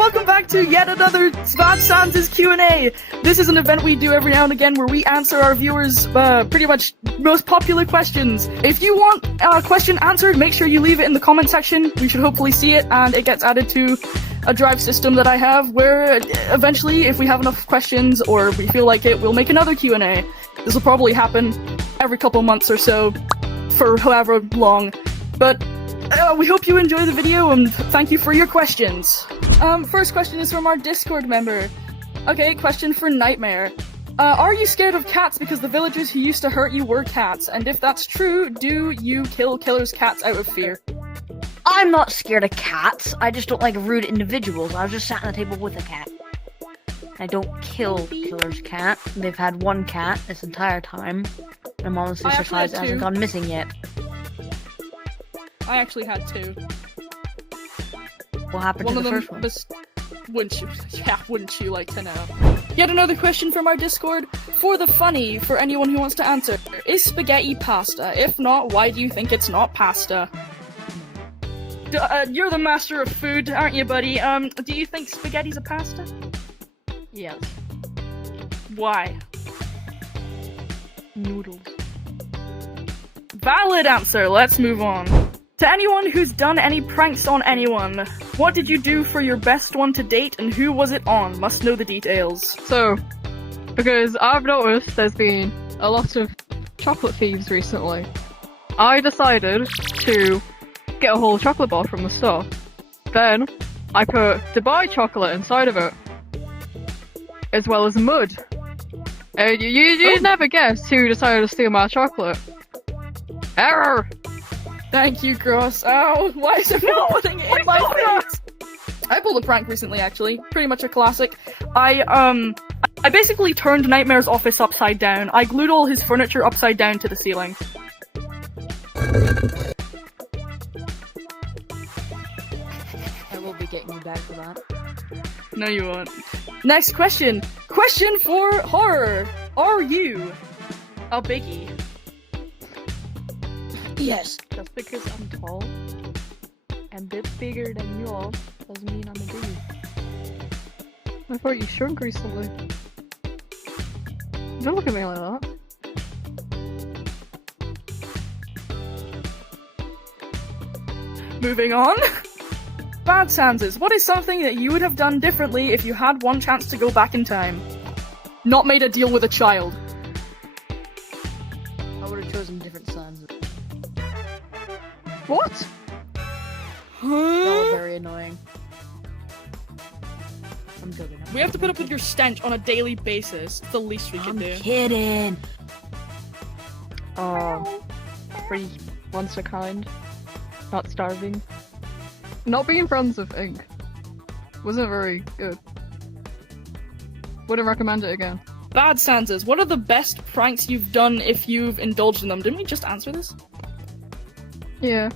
welcome back to yet another Sanses Q&A. This is an event we do every now and again where we answer our viewers' pretty much most popular questions. If you want a question answered, make sure you leave it in the comment section. We should hopefully see it, and it gets added to a drive system that I have where eventually, if we have enough questions or we feel like it, we'll make another Q&A. This will probably happen every couple months or so for however long, but we hope you enjoy the video, and thank you for your questions. First question is from our Discord member. Okay, question for Nightmare. Are you scared of cats because the villagers who used to hurt you were cats? And if that's true, do you kill Killer's cats out of fear? I'm not scared of cats. I just don't like rude individuals. I was just sat at the table with a cat. I don't kill Killer's cat. They've had one cat this entire time. I'm honestly surprised it hasn't gone missing yet. I actually had two. What happened to the first one? Wouldn't you like to know? Yet another question from our Discord. For the funny, for anyone who wants to answer, is spaghetti pasta? If not, why do you think it's not pasta? You're the master of food, aren't you, buddy? Do you think spaghetti's a pasta? Yes. Why? Noodles. Valid answer, let's move on. To anyone who's done any pranks on anyone, what did you do for your best one to date and who was it on? Must know the details. So, because I've noticed there's been a lot of chocolate thieves recently, I decided to get a whole chocolate bar from the store. Then, I put Dubai chocolate inside of it, as well as mud. And you never guess who decided to steal my chocolate. Error! Thank you, Cross. Ow, why is everyone putting it in my face? I pulled a prank recently, actually. Pretty much a classic. I basically turned Nightmare's office upside down. I glued all his furniture upside down to the ceiling. I will be getting you back for that. No, you won't. Next question. Question for horror. Are you a biggie? Yes. Just because I'm tall and a bit bigger than you all doesn't mean I'm a biggie. I thought you shrunk recently. Don't look at me like that. Moving on. Bad Sanses, what is something that you would have done differently if you had one chance to go back in time? Not made a deal with a child. I would have chosen different sons. What? That was very annoying. I'm joking. We have to put up with your stench on a daily basis. It's the least we can do. I'm kidding. Free monster kind. Not starving. Not being friends with Ink. Wasn't very good. Wouldn't recommend it again. Bad Sanses, what are the best pranks you've done if you've indulged in them? Didn't we just answer this? Yeah.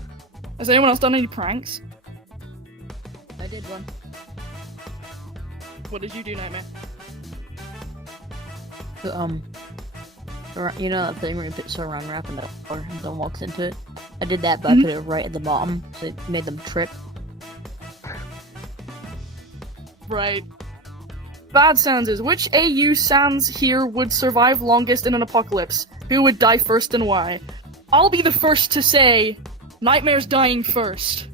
Has anyone else done any pranks? I did one. What did you do, Nightmare? You know that thing where you put saran wrap in the door and someone walks into it? I did that, but I put it right at the bottom, so it made them trip. Right. Bad Sanses, which AU Sans here would survive longest in an apocalypse? Who would die first and why? I'll be the first to say Nightmare's dying first.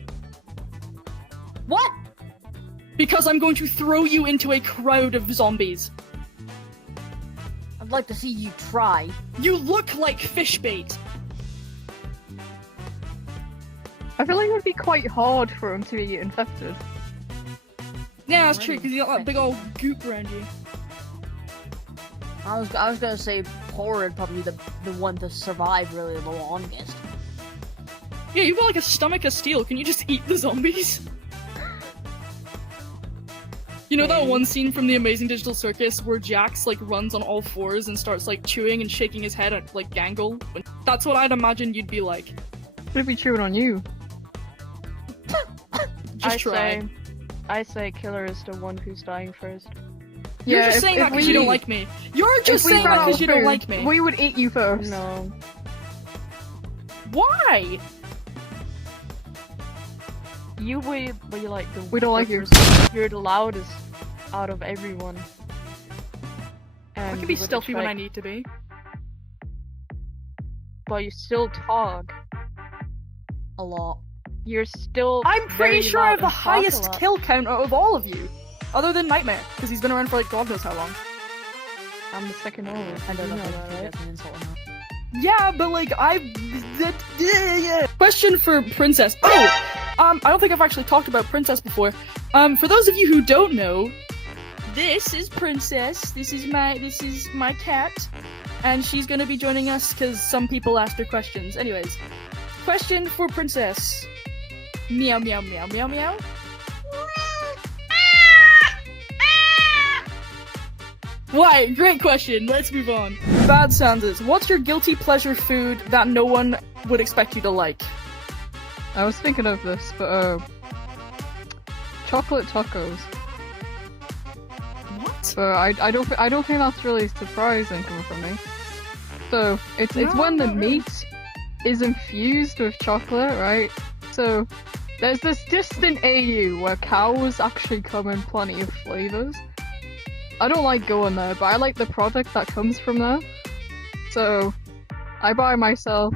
What? Because I'm going to throw you into a crowd of zombies. I'd like to see you try. You look like fish bait. I feel like it would be quite hard for him to be infected. Yeah, that's true, because you got that big old goop around you. I was gonna say horror would probably be the one to survive really the longest. Yeah, you've got like a stomach of steel. Can you just eat the zombies? You know that one scene from the Amazing Digital Circus where Jax like runs on all fours and starts like chewing and shaking his head at like Gangle? That's what I'd imagine you'd be like. Would it be chewing on you? Just try. I say Killer is the one who's dying first. You're just saying that because you don't like me. You're just saying that because you don't like me. We would eat you first. No. Why? you were like the We don't like you. You're the loudest out of everyone. I And can be with the stealthy when I track- need to be. But you still talk. A lot. You're still. I'm pretty very sure I loud have the and talk a highest lot. kill count out of all of you. Other than Nightmare, because he's been around for like God knows how long. I'm the second oldest. I don't know You if that, right? that's an insult or not. Yeah, but like Question for Princess. Oh, I don't think I've actually talked about Princess before. For those of you who don't know, this is Princess. This is my cat, and she's gonna be joining us because some people asked her questions. Anyways, question for Princess. Meow meow meow meow meow. Why? Great question. Let's move on. Bad Sanses, what's your guilty pleasure food that no one would expect you to like? I was thinking of this, but chocolate tacos. What? But I don't think that's really surprising coming from me. So it's No, when the not really. meat is infused with chocolate, right? So there's this distant AU where cows actually come in plenty of flavors. I don't like going there, but I like the product that comes from there. So I buy myself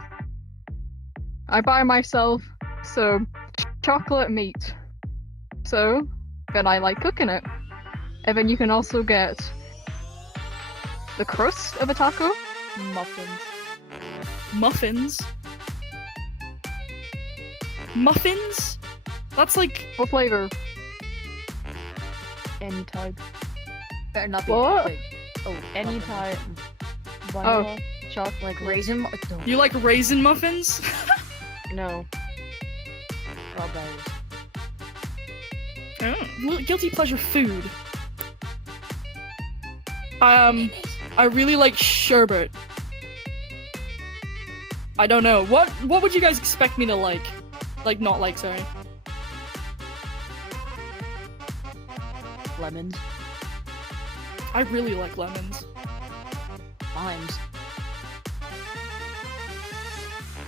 some chocolate meat. So then I like cooking it. And then you can also get the crust of a taco. Muffins. Muffins? Muffins? That's like What flavor? Any type. Better not be What? big. Oh, Any muffins. type. Vanilla. Chocolate. Like raisin. Don't. you like raisin muffins? No. Strawberries. Oh, guilty pleasure food. I really like sherbet. I don't know. What would you guys expect me to like? Like not like, sorry. Lemons. I really like lemons. Limes.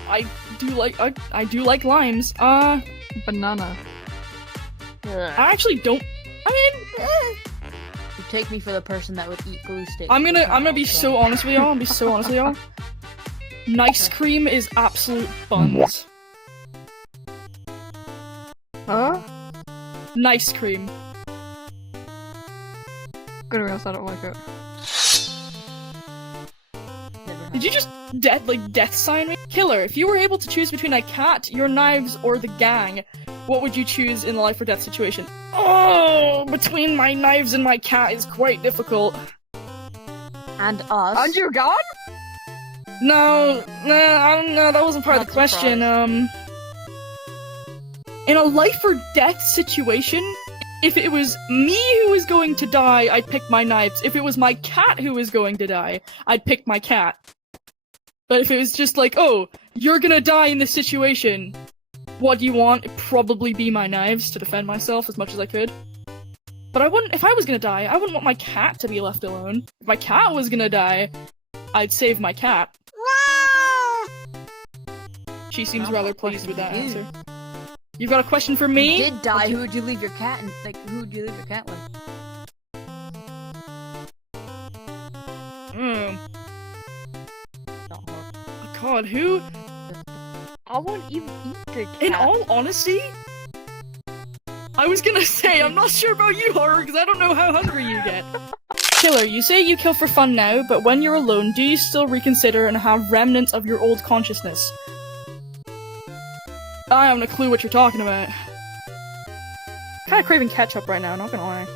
I do like limes. Banana. I actually don't. I mean, You take me for the person that would eat glue sticks. I'm with gonna be McDonald's, so honest with y'all. I'm be so honest with y'all. Nice cream is absolute buns. Huh? Nice cream. Gonna be honest, I don't like it. Never had Did you just death sign me? Killer, if you were able to choose between a cat, your knives, or the gang, what would you choose in the life or death situation? Oh, between my knives and my cat is quite difficult. And us. And you gone? No, I don't know, that wasn't part of Not the question. surprised. In a life or death situation, if it was me who was going to die, I'd pick my knives. If it was my cat who was going to die, I'd pick my cat. But if it was just like, oh, you're gonna die in this situation, what do you want? It'd probably be my knives to defend myself as much as I could. But I wouldn't, if I was gonna die, I wouldn't want my cat to be left alone. If my cat was gonna die, I'd save my cat. She seems Now rather what pleased with that question do you? answer. You've got a question for You me? did die. Who would you leave your cat and who would you leave your cat with? Not her. God, who? I won't even eat the cat. In all honesty, I was gonna say, I'm not sure about you, Horror, because I don't know how hungry you get. Killer, you say you kill for fun now, but when you're alone, do you still reconsider and have remnants of your old consciousness? I haven't a clue what you're talking about. Kinda craving ketchup right now, not gonna lie.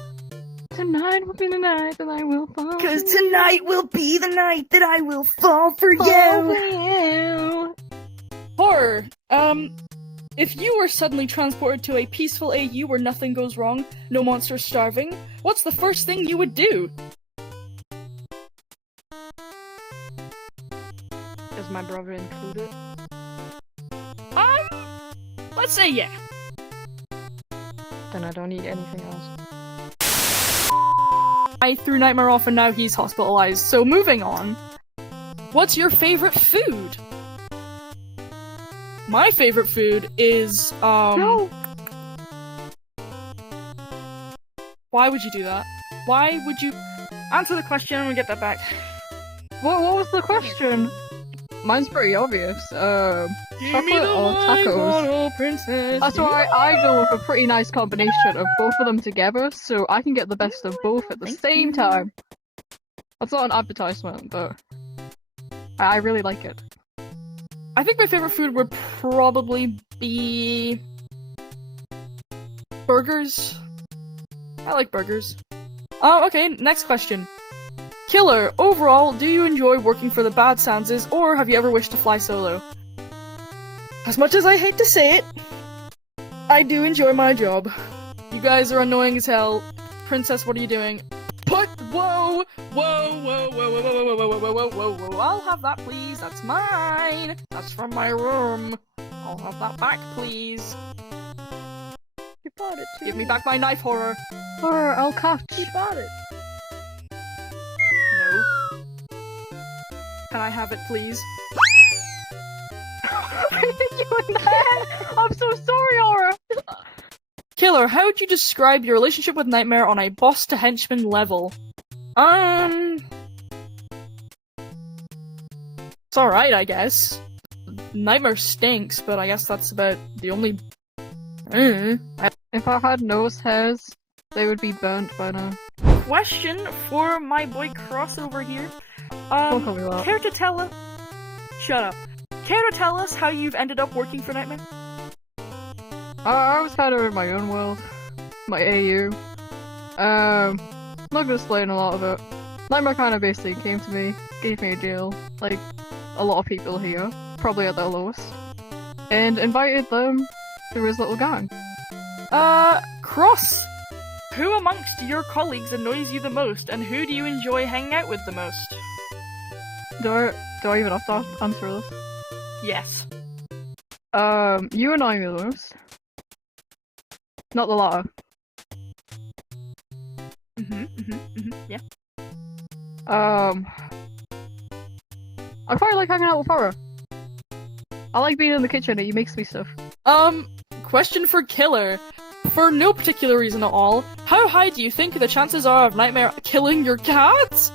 Tonight will be the night that I will fall. Cause tonight will be the night that I will fall for you! Horror, if you were suddenly transported to a peaceful AU where nothing goes wrong, no monsters starving, what's the first thing you would do? Is my brother included? Let's say yeah. Then I don't need anything else. I threw Nightmare off and now he's hospitalized, so moving on. What's your favorite food? My favorite food is, No. Why would you do that? Why would you answer the question and we get that back? What was the question? Mine's pretty obvious. Chocolate or tacos? Princess. That's why I go with a pretty nice combination of both of them together, so I can get the best of both at the same time. That's not an advertisement, but I really like it. I think my favorite food would probably be burgers. I like burgers. Oh, okay, next question. Killer, overall, do you enjoy working for the Bad Sanses, or have you ever wished to fly solo? As much as I hate to say it, I do enjoy my job. You guys are annoying as hell. Princess, what are you doing? Whoa! I'll have that, please. That's mine. That's from my room. I'll have that back, please. You bought it too. Give me back my knife, horror. Horror, I'll catch. You bought it. No. Can I have it, please? I'm so sorry, Aura. Killer, how would you describe your relationship with Nightmare on a boss to henchman level? It's alright, I guess. Nightmare stinks, but I guess that's about the only... If I had nose hairs, they would be burnt by now. Question for my boy Cross over here. Don't call me that. Care to tell us... Shut up. Care to tell us how you've ended up working for Nightmare? I was kind of in my own world. My AU. Not gonna explain a lot of it. Nightmare kind of basically came to me, gave me a deal, like a lot of people here, probably at their lowest, and invited them to his little gang. Cross! Who amongst your colleagues annoys you the most, and who do you enjoy hanging out with the most? Do I even have to answer this? Yes. You annoy me the most. Not the latter. Yeah. I quite like hanging out with horror. I like being in the kitchen and he makes me stuff. Question for Killer. For no particular reason at all, how high do you think the chances are of Nightmare killing your cat?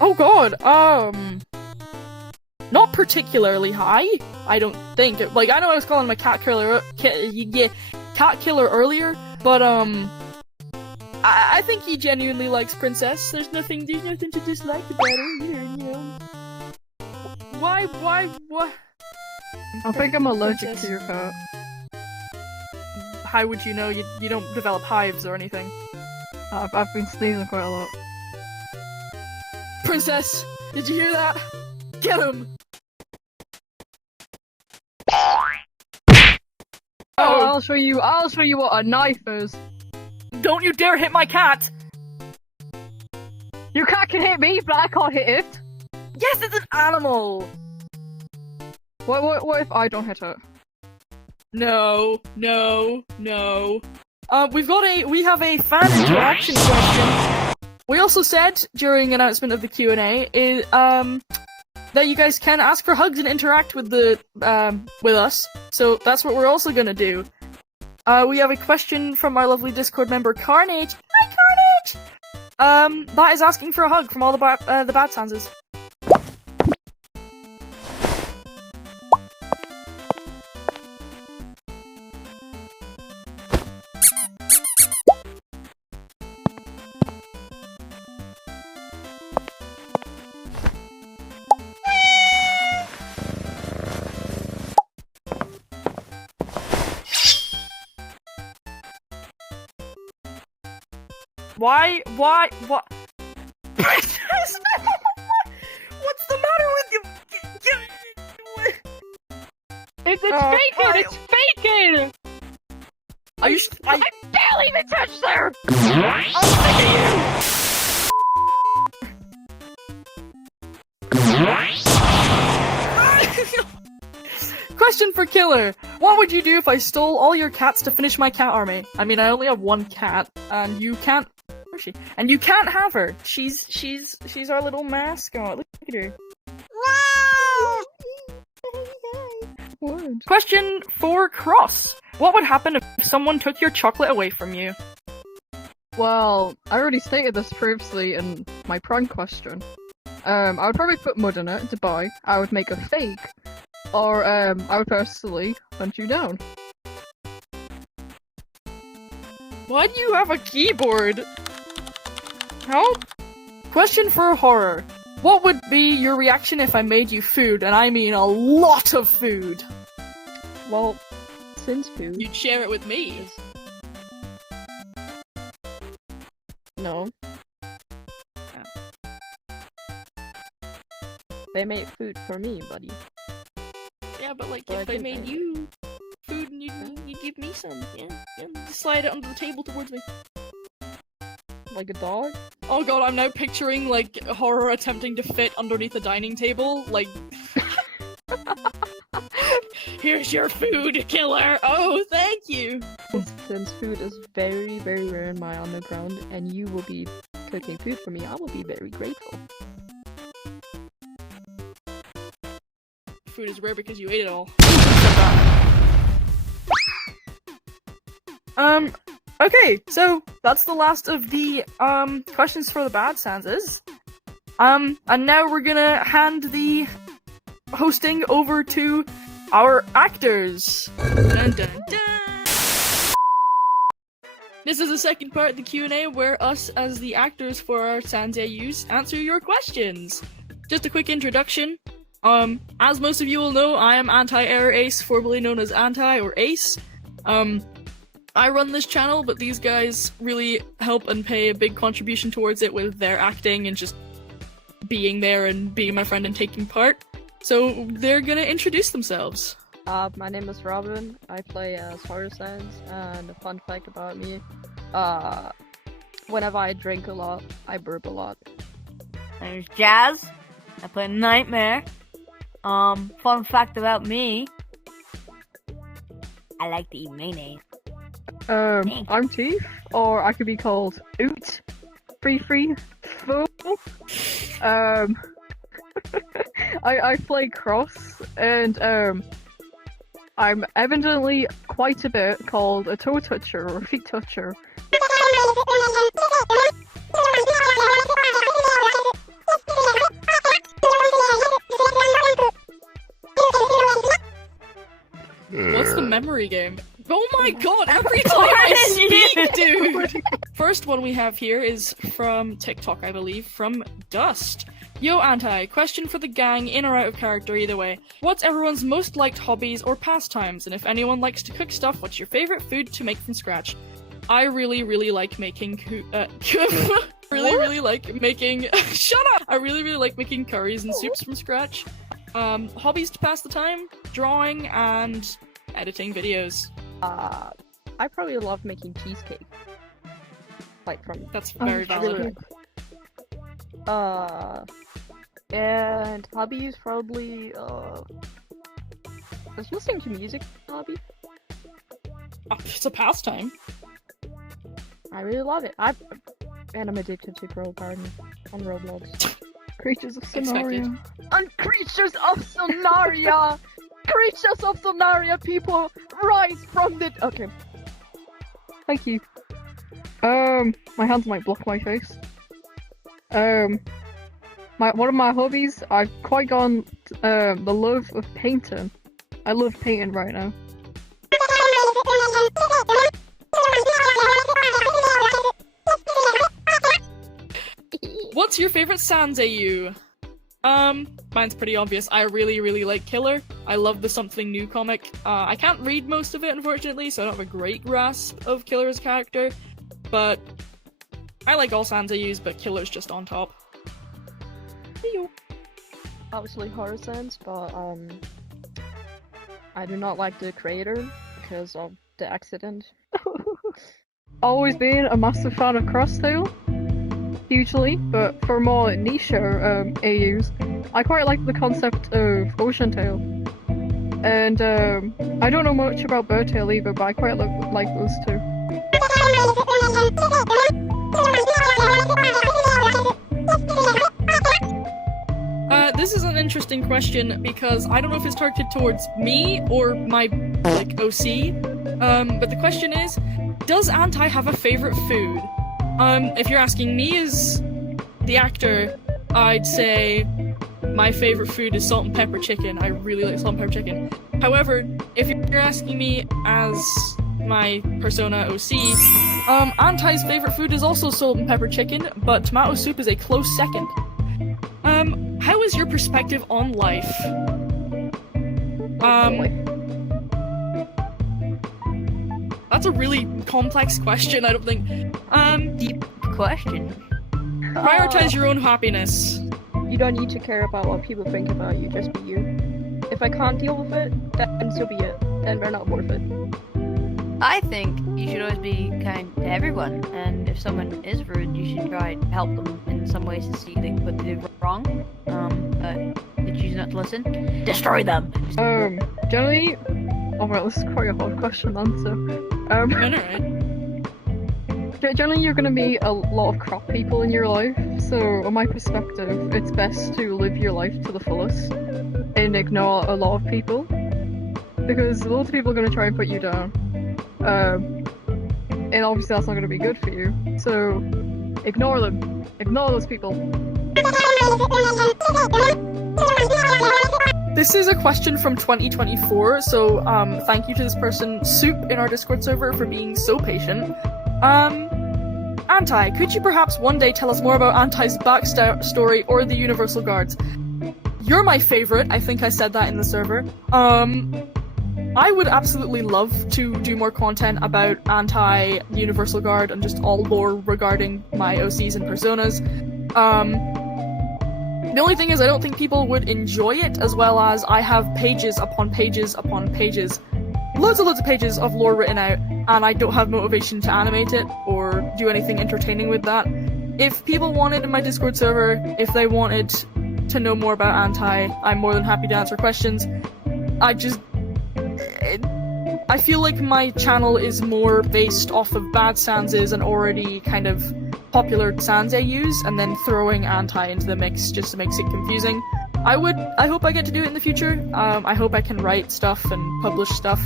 Oh god, not particularly high, I don't think. Like, I know I was calling him a cat killer, cat killer earlier, but, I think he genuinely likes Princess. There's nothing to dislike about her either, you know. Why? I think I'm allergic to your cat. How would you know? You don't develop hives or anything. I've been sneezing quite a lot. Princess, did you hear that? Get him! Oh, I'll show you what a knife is. Don't you dare hit my cat! Your cat can hit me, but I can't hit it. Yes, it's an animal! What if I don't hit it? No. We have a fan interaction question. We also said during announcement of the Q&A that you guys can ask for hugs and interact with with us. So that's what we're also gonna do. We have a question from our lovely Discord member Carnage. Hi, Carnage. That is asking for a hug from all the Bad Sanses. What? Princess! What's the matter with you? It's faking! It's faking! I barely even touched her! I'm sick of you! Question for Killer. What would you do if I stole all your cats to finish my cat army? I mean, I only have one cat, and you can't... Where's she? And you can't have her. She's our little mascot. Look at her. What? Question for Cross. What would happen if someone took your chocolate away from you? Well, I already stated this previously in my prank question. I would probably put mud in it to buy. I would make a fake, or I would personally hunt you down. Why do you have a keyboard? Help? Question for horror. What would be your reaction if I made you food, and I mean a lot of food? Well, since food You'd share it with me. is... No. They made food for me, buddy. Yeah, but like, Well, if I I didn't made make you food and you'd give me some, yeah, just slide it under the table towards me. Like a dog? Oh god, I'm now picturing, like, horror attempting to fit underneath a dining table, like... Here's your food, killer! Oh, thank you! Since food is very, very rare in my underground, and you will be cooking food for me, I will be very grateful. Food is rare because you ate it all. Okay, so that's the last of the, questions for the bad Sanses. And now we're gonna hand the hosting over to our actors. Dun, dun, dun. This is the second part of the Q&A where us, as the actors for our Sanses, answer your questions. Just a quick introduction. As most of you will know, I am Anti-Error Ace, formerly known as Anti or Ace. I run this channel, but these guys really help and pay a big contribution towards it with their acting and just being there and being my friend and taking part. So they're gonna introduce themselves. My name is Robin. I play as Sanses, and a fun fact about me, whenever I drink a lot, I burp a lot. There's Jazz. I play Nightmare. Fun fact about me. I like to eat mayonnaise. I'm Teeth, or I could be called Oot, Free, Fool. I play Cross, and I'm evidently quite a bit called a toe toucher or feet toucher. What's the memory game? Oh my god, every time I speak, dude! First one we have here is from TikTok, I believe, from Dust. Yo, Anti, question for the gang, in or out of character, either way. What's everyone's most liked hobbies or pastimes? And if anyone likes to cook stuff, what's your favorite food to make from scratch? I really like making really like making shut up! I really like making curries and soups from scratch. Hobbies to pass the time, drawing, and editing videos. I probably love making cheesecake. Like from... That's very valid. And hobbies probably, is listening to music a hobby? It's a pastime. I really love it. And I'm addicted to Grow Garden on Roblox. Creatures of Sonaria. And Creatures of Sonaria! Creatures of Sonaria, people, rise from the... Okay. Thank you. My hands might block my face. One of my hobbies, I've quite gone, the love of painting. I love painting right now. What's your favorite Sanses? Mine's pretty obvious. I really like Killer. I love the Something New comic. I can't read most of it, unfortunately, so I don't have a great grasp of Killer's character, but I like all Sanses, but Killer's just on top. Obviously horror sense, but I do not like the creator because of the accident. Always been a massive fan of Crosstail, hugely, but for more niche AUs, I quite like the concept of Ocean Tail. And I don't know much about Birdtail either, but I quite like those two. This is an interesting question because I don't know if it's targeted towards me or my, like, OC. But the question is, does Anti have a favorite food? If you're asking me as the actor, I'd say my favorite food is salt and pepper chicken. I really like salt and pepper chicken. However, if you're asking me as my persona OC, Antai's favorite food is also salt and pepper chicken, but tomato soup is a close second. How is your perspective on life? That's a really complex question, I don't think. Deep question. Prioritize your own happiness. You don't need to care about what people think about you, just be you. If I can't deal with it, then so be it. Then we're not worth it. I think you should always be kind to everyone, and if someone is rude, you should try to help them in some ways to see what they did wrong. But they choose not to listen. Destroy them. Generally, oh well, this is quite a hard question to answer. Alright. Generally, you're gonna meet a lot of crap people in your life, so on my perspective, it's best to live your life to the fullest and ignore a lot of people, because loads of people are gonna try and put you down. And obviously that's not gonna be good for you, so ignore them. Ignore those people. This is a question from 2024, so thank you to this person, Soup, in our Discord server for being so patient. Antai, could you perhaps one day tell us more about Antai's backstory or the Universal Guards? You're my favorite, I think I said that in the server. I would absolutely love to do more content about Antai, the Universal Guard, and just all lore regarding my OCs and personas. The only thing is I don't think people would enjoy it as well as I have pages upon pages upon pages. Loads of pages of lore written out, and I don't have motivation to animate it or do anything entertaining with that. If people wanted in my Discord server, if they wanted to know more about Antai, I'm more than happy to answer questions. I feel like my channel is more based off of bad Sanses and already kind of popular Sans AUs, and then throwing Antai into the mix just to make it confusing. I hope I get to do it in the future. I hope I can write stuff and publish stuff.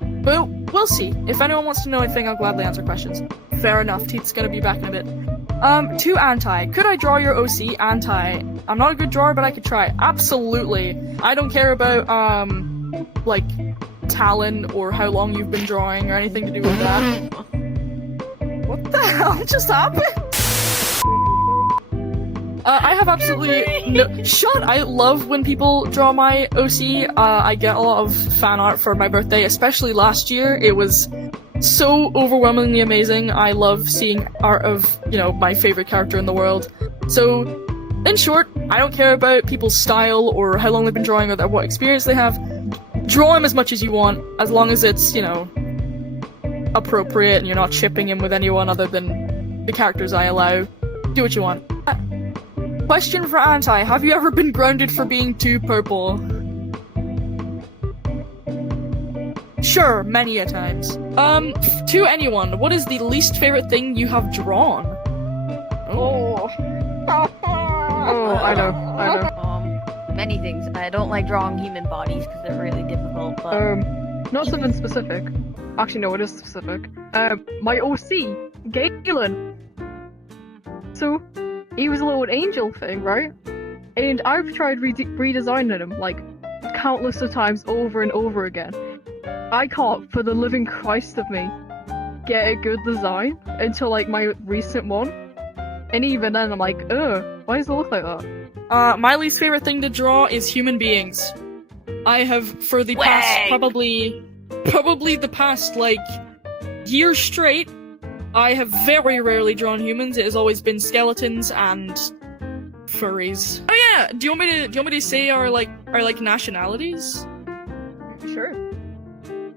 But we'll see. If anyone wants to know anything, I'll gladly answer questions. Fair enough, Teeth's gonna be back in a bit. To Antai. Could I draw your OC, Antai? I'm not a good drawer, but I could try. Absolutely. I don't care about, like, talent or how long you've been drawing or anything to do with that. What the hell just happened? I have absolutely no- Shut! I love when people draw my OC. I get a lot of fan art for my birthday, especially last year. It was so overwhelmingly amazing. I love seeing art of, my favorite character in the world. So, in short, I don't care about people's style or how long they've been drawing or what experience they have. Draw them as much as you want, as long as it's, appropriate and you're not shipping him with anyone other than the characters I allow. Do what you want. Question for Antai. Have you ever been grounded for being too purple? Sure, many a times. To anyone, what is the least favorite thing you have drawn? Oh. Oh, I know. Many things. I don't like drawing human bodies because they're really difficult, but... Not something specific. Actually, no, it is specific. My OC, Galen. So, he was a little angel thing, right? And I've tried redesigning him, like, countless of times over and over again. I can't, for the living Christ of me, get a good design until, like, my recent one. And even then, I'm like, why does it look like that? My least favorite thing to draw is human beings. I have, for the past, probably the past, year straight, I have very rarely drawn humans. It has always been skeletons and furries. Oh yeah, do you want me to say our nationalities? Sure.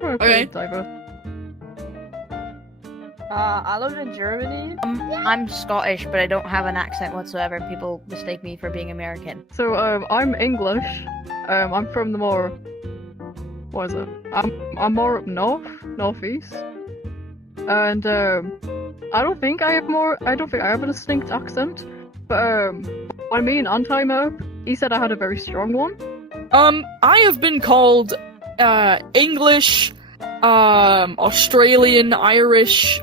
Okay. I live in Germany. I'm Scottish, but I don't have an accent whatsoever. People mistake me for being American. So, I'm English. I'm from the more... What is it? I'm more up northeast. And, I don't think I have a distinct accent. But, when me and Antai met up, he said I had a very strong one. I have been called, English, Australian, Irish,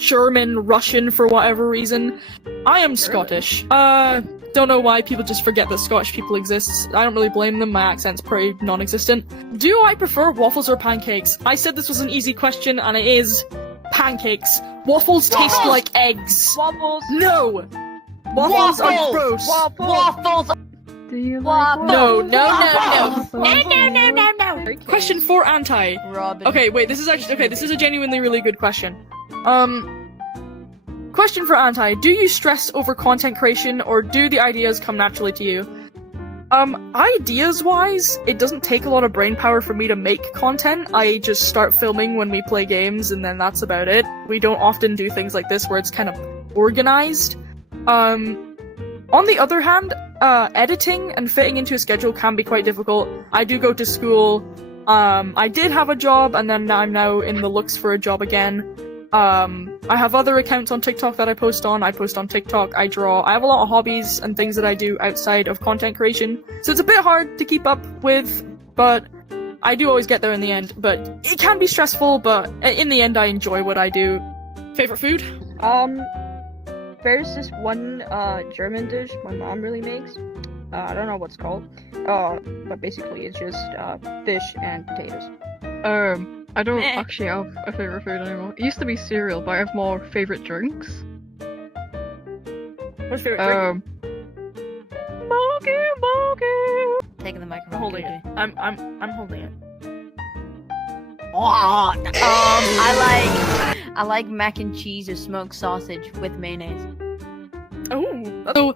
German, Russian for whatever reason. I am Scottish. Don't know why people just forget that Scottish people exist. I don't really blame them, my accent's pretty non-existent. Do I prefer waffles or pancakes? I said this was an easy question, and it is pancakes. Waffles taste like eggs. Waffles. No! Waffles are gross. Waffles. Do you Waffles. No. No. Question for Anti. Robin. Okay, wait, this is a genuinely really good question. Question for Anti. Do you stress over content creation, or do the ideas come naturally to you? Ideas-wise, it doesn't take a lot of brain power for me to make content. I just start filming when we play games, and then that's about it. We don't often do things like this where it's kind of organized. On the other hand, editing and fitting into a schedule can be quite difficult. I do go to school. I did have a job, and then I'm now in the looks for a job again. I have other accounts on TikTok that I post on. I post on TikTok, I draw. I have a lot of hobbies and things that I do outside of content creation. So it's a bit hard to keep up with, but I do always get there in the end. But it can be stressful, but in the end I enjoy what I do. Favorite food? There's this one German dish my mom really makes. I don't know what it's called. But basically it's just fish and potatoes. I don't actually have a favorite food anymore. It used to be cereal, but I have more favorite drinks. What's your favorite drink? Mogi. Taking the microphone. I'm holding it. KJ. I'm holding it. I like mac and cheese or smoked sausage with mayonnaise. Oh. So,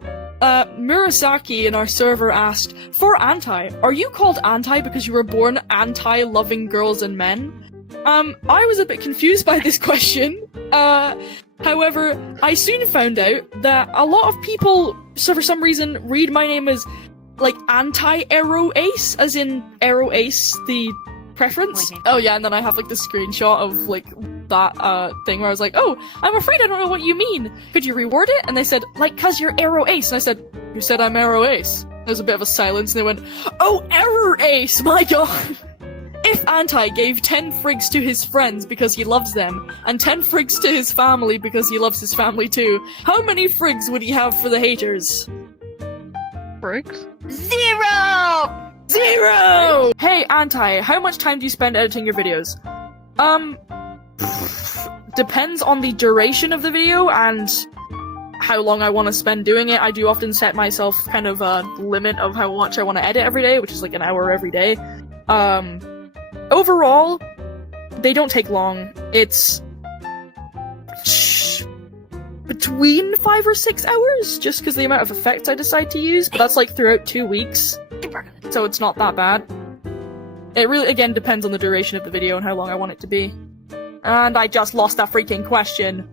Murasaki in our server asked, for Anti, are you called Anti because you were born anti-loving girls and men? I was a bit confused by this question. However, I soon found out that a lot of people, so for some reason, read my name as, like, anti-Arrow Ace, as in Arrow Ace, the preference. Okay. Oh yeah, and then I have, like, the screenshot of, like, that, thing where I was like, oh, I'm afraid I don't know what you mean. Could you reword it? And they said, like, 'cause you're Arrow Ace. And I said, you said I'm Arrow Ace. There was a bit of a silence, and they went, oh, Error Ace, my god! If Anti gave 10 frigs to his friends because he loves them, and 10 frigs to his family because he loves his family too, how many frigs would he have for the haters? Briggs? 0! 0! Hey, Anti, how much time do you spend editing your videos? Depends on the duration of the video and how long I want to spend doing it. I do often set myself kind of a limit of how much I want to edit every day, which is like an hour every day. Overall, they don't take long. It's between 5 or 6 hours, just because the amount of effects I decide to use, but that's like throughout 2 weeks, so it's not that bad. It really, again, depends on the duration of the video and how long I want it to be. And I just lost that freaking question.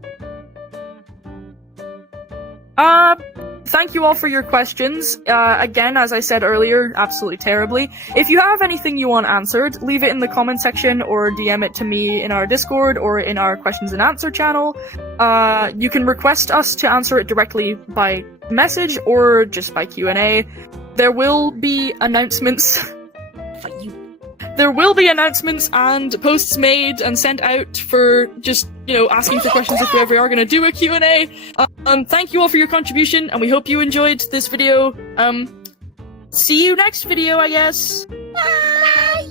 Thank you all for your questions. Again, as I said earlier, absolutely terribly. If you have anything you want answered, leave it in the comment section or DM it to me in our Discord or in our questions and answer channel. You can request us to answer it directly by message or just by Q&A. There will be announcements. There will be announcements and posts made and sent out for just, you know, asking for questions if we ever are going to do a Q&A. Thank you all for your contribution, and we hope you enjoyed this video. See you next video, I guess. Bye!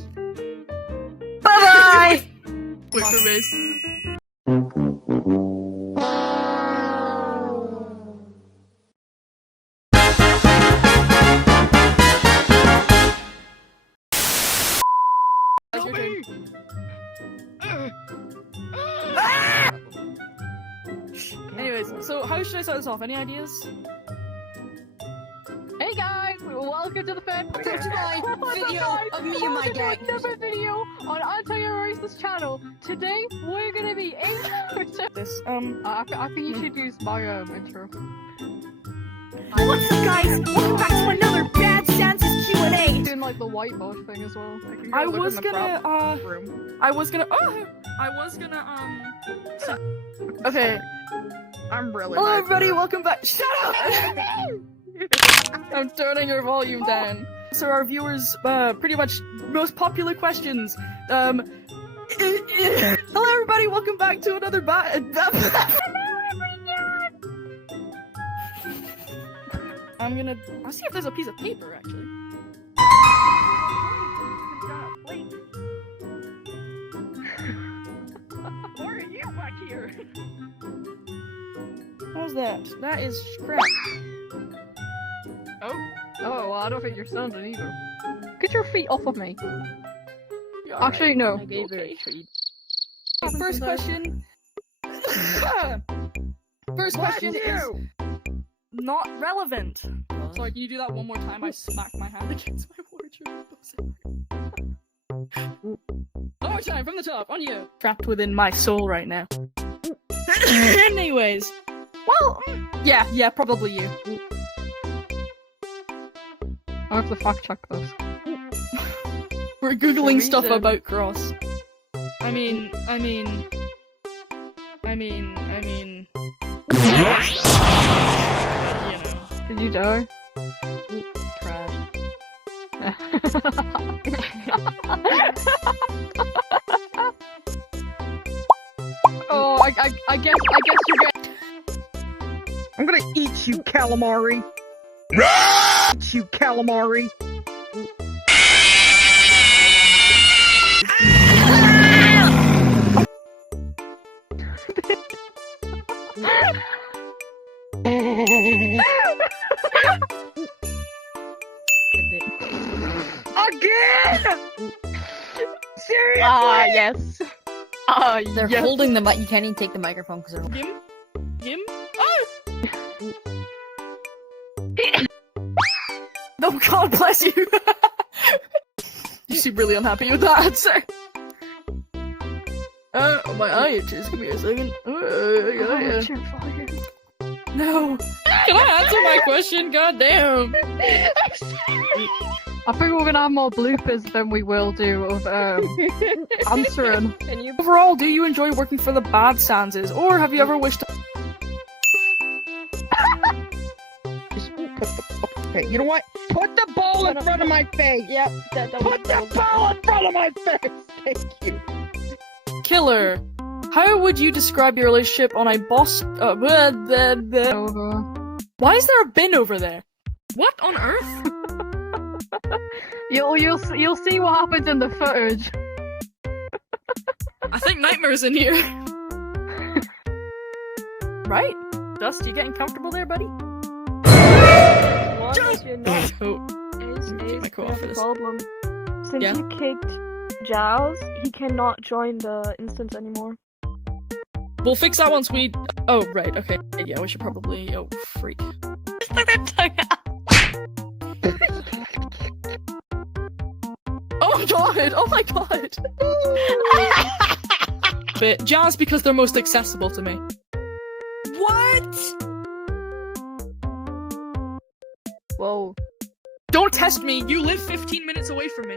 Bye-bye! Wait for Mace. Anyways, so how should I start this off? Any ideas? Hey guys, welcome to the fan video of me and my gang. Another video on Anti-Erasers channel. Today we're gonna be This, I think you should use my intro. What's up, guys? Welcome back to another Bad Sanses Q&A. Doing like the whiteboard thing as well. Like, you I gotta look was in the gonna, okay. I'm really. Hello everybody, welcome back. Shut up! I'm turning your volume down. So our viewers, pretty much most popular questions. Hello, everybody. Welcome back to another I'll see if there's a piece of paper actually. Why are you back here? What's that? That is crap. Oh, well, I don't think you're standing either. Get your feet off of me. You Actually, no. I gave Okay. it a treat. First question. First question is not relevant. Sorry, can you do that one more time? I smacked my hand against my wardrobe. One more time, from the top, on you. Trapped within my soul right now. Anyways. Well, yeah, probably you. I have to fact check this. We're googling stuff reason. about Cross. I mean. You know. Did you die? Trash. Oh, I guess you get. I'm gonna eat you, calamari. Eat you, calamari. Again! Seriously? Yes. They're holding the mic. You can't even take the microphone because they're. Him? Oh! No, God bless you! You seem really unhappy with that, I'd say. My eye itches. Give me a second. Yeah. No. Can I answer my question? God damn. I think we're gonna have more bloopers than we will do of answering. Can you? Overall, do you enjoy working for the bad Sanses, or have you ever wished to— Okay, you know what? Put the ball in front of my face! Yep. Put the ball in front of my face! Thank you. Killer, how would you describe your relationship on a boss— Over. Why is there a bin over there? What on earth? You'll see what happens in the footage. I think Nightmare's in here. Right? Dust, you getting comfortable there, buddy? Just you're not. Oh, Ace, keep my Ace, cool we off have for a this. problem. Since Yeah? you kicked Giles, he cannot join the instance anymore. We'll fix that once we— Oh, right, okay. Yeah, we should probably— Oh, freak. Oh my god! Oh my god! But just because they're most accessible to me. What? Whoa. Don't test me! You live 15 minutes away from me.